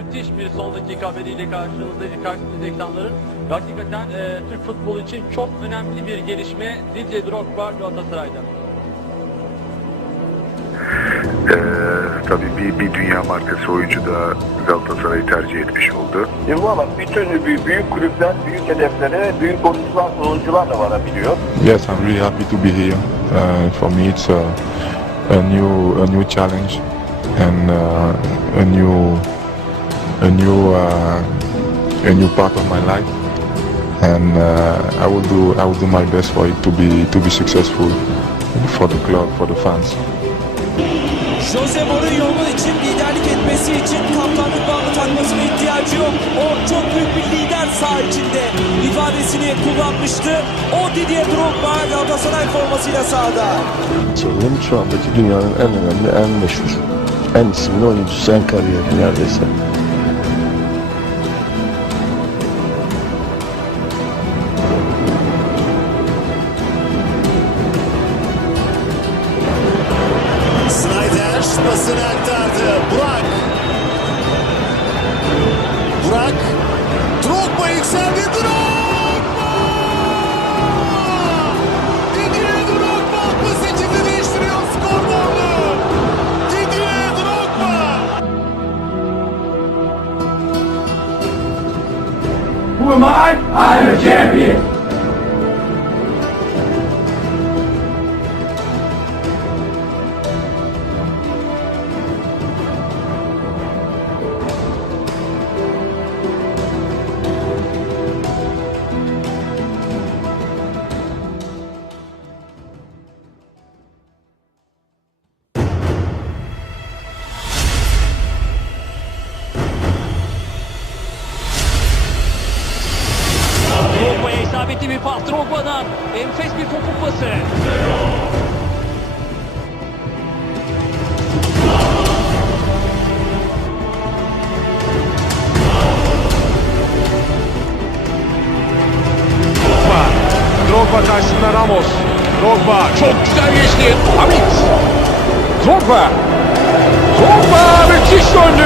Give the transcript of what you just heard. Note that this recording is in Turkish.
müthiş bir son dakika haberiyle karşınızda, karşınızda ekranların. Hakikaten e, Türk futbolu için çok önemli bir gelişme Didier Drogba Galatasaray'da. Ee, tabii bir, bir dünya markası oyuncu da Galatasaray'ı tercih etmiş oldu. E valla bütün büyük, büyük kulüpler, büyük hedeflere, büyük oyuncular, oyuncular da varabiliyor. Yes, I'm really happy to be here. Uh, for me, it's a, a new a new challenge and uh, a new a new uh, a new part of my life. And uh, I will do I will do my best for it to be to be successful for the club, for the fans. Jose Mourinho'nun için liderlik etmesi için kaptanlık bağlı takmasına ihtiyacı yok. O çok büyük bir lider saha içinde ifadesini kullanmıştı. O Didier Drogba Galatasaray formasıyla sahada. Sanırım şu andaki dünyanın en önemli, en meşhur, en isimli oyuncusu, en kariyerli neredeyse. Am I? I'm a champion. İsabetli bir pas. Drogba'dan enfes bir topuk pası. Drogba. Drogba karşısında Ramos. Drogba çok güzel geçti. Hamit. Drogba. Drogba müthiş döndü.